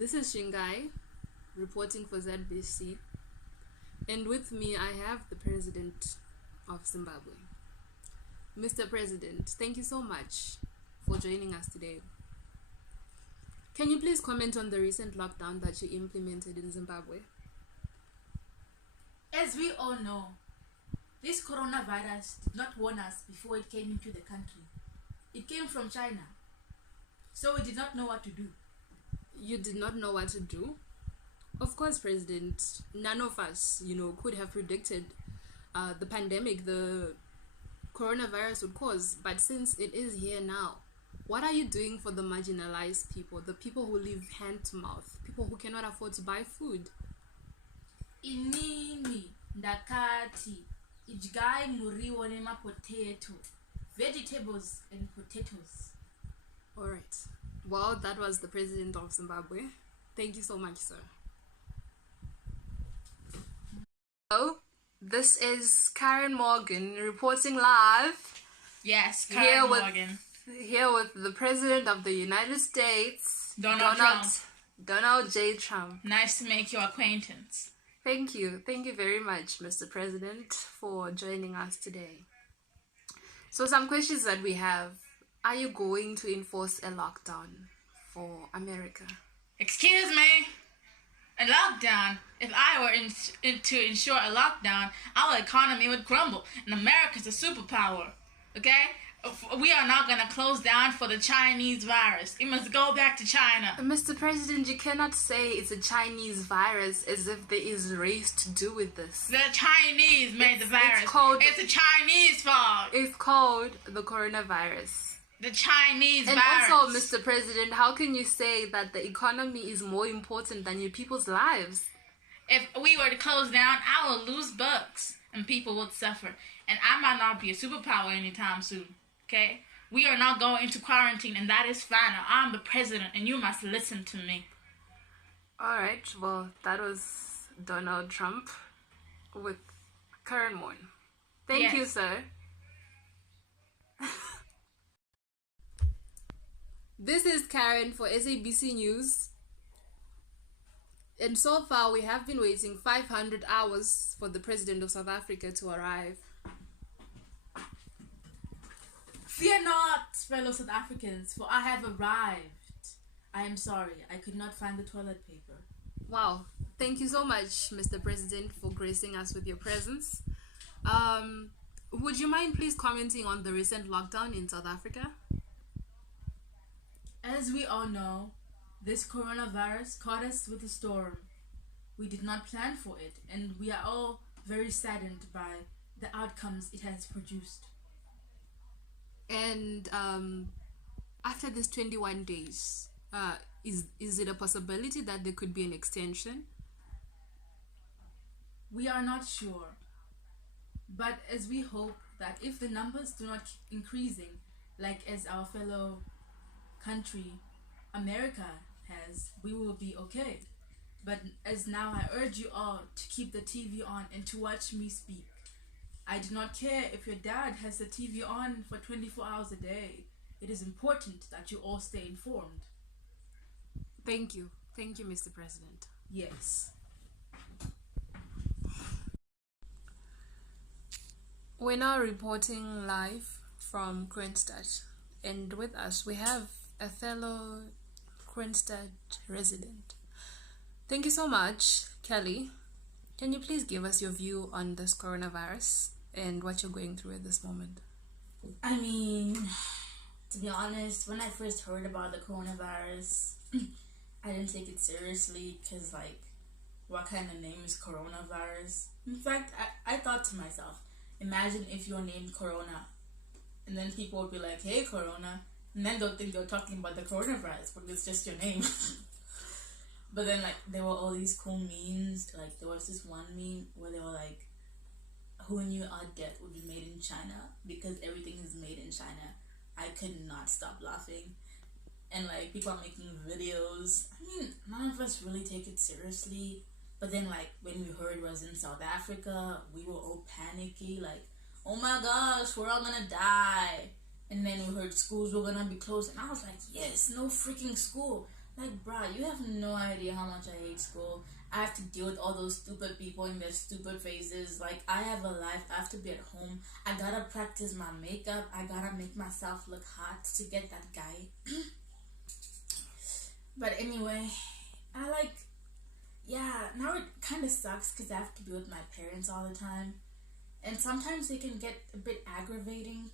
This is Shingai reporting for ZBC, and with me I have the President of Zimbabwe. Mr. President, thank you so much for joining us today. Can you please comment on the recent lockdown that you implemented in Zimbabwe? As we all know, this coronavirus did not warn us before it came into the country. It came from China, so we did not know what to do. You did not know what to do? Of course, President, none of us, could have predicted the pandemic, the coronavirus would cause. But since it is here now, what are you doing for the marginalized people, the people who live hand to mouth, people who cannot afford to buy food? Inini ndakati idyai muriwo nemapotato, vegetables and potatoes. All right. Well, that was the President of Zimbabwe. Thank you so much, sir. Hello, this is Karen Morgan reporting live. Yes, Karen Morgan. Here with the President of the United States, Donald J. Trump. Nice to make your acquaintance. Thank you. Thank you very much, Mr. President, for joining us today. So some questions that we have. Are you going to enforce a lockdown for America? Excuse me? A lockdown? If I were to ensure a lockdown, our economy would crumble, and America's a superpower. Okay? We are not going to close down for the Chinese virus. It must go back to China. Mr. President, you cannot say it's a Chinese virus as if there is race to do with this. The Chinese made the virus. It's a Chinese fault. It's called the coronavirus. The Chinese and virus. And also, Mr. President, how can you say that the economy is more important than your people's lives? If we were to close down, I will lose bucks and people would suffer. And I might not be a superpower anytime soon. Okay? We are not going into quarantine, and that is fine. I'm the president, and you must listen to me. All right. Well, that was Donald Trump with Karen Morgan. Thank you, sir. This is Karen for SABC News. And so far, we have been waiting 500 hours for the President of South Africa to arrive. Fear not, fellow South Africans, for I have arrived. I am sorry, I could not find the toilet paper. Wow. Thank you so much, Mr. President, for gracing us with your presence. Would you mind please commenting on the recent lockdown in South Africa? As we all know, this coronavirus caught us with a storm. We did not plan for it, and we are all very saddened by the outcomes it has produced. And after this 21 days, is it a possibility that there could be an extension? We are not sure. But as we hope that if the numbers do not keep increasing, like as our fellow country, America, has, we will be okay. But as now I urge you all to keep the TV on and to watch me speak. I do not care if your dad has the TV on for 24 hours a day. It is important that you all stay informed. Thank you. Thank you, Mr. President. Yes. We're now reporting live from Kroonstad. And with us, we have a fellow Kroonstad resident. Thank you so much, Kelly. Can you please give us your view on this coronavirus and what you're going through at this moment? I mean, to be honest, when I first heard about the coronavirus, I didn't take it seriously because, what kind of name is coronavirus? In fact, I thought to myself, imagine if you're named Corona, and then people would be like, hey, Corona, and then they'll think you're talking about the coronavirus, but it's just your name. But then, there were all these cool memes. There was this one meme where they were like, who knew our death would be made in China? Because everything is made in China. I could not stop laughing. And, people are making videos. I mean, none of us really take it seriously. But then, when we heard it was in South Africa, we were all panicky. Oh my gosh, we're all gonna die. And then we heard schools were gonna be closed. And I was like, yes, no freaking school. Like, bruh, you have no idea how much I hate school. I have to deal with all those stupid people in their stupid faces. Like, I have a life. I have to be at home. I gotta practice my makeup. I gotta make myself look hot to get that guy. But anyway, I like, yeah, now it kind of sucks because I have to be with my parents all the time. And sometimes they can get a bit aggravating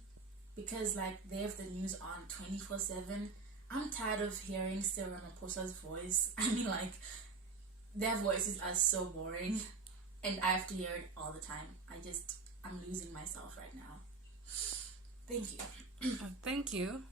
because, like, they have the news on 24/7. I'm tired of hearing Cyril Ramaphosa's voice. I mean, like, their voices are so boring, and I have to hear it all the time. I'm losing myself right now. Thank you. Thank you.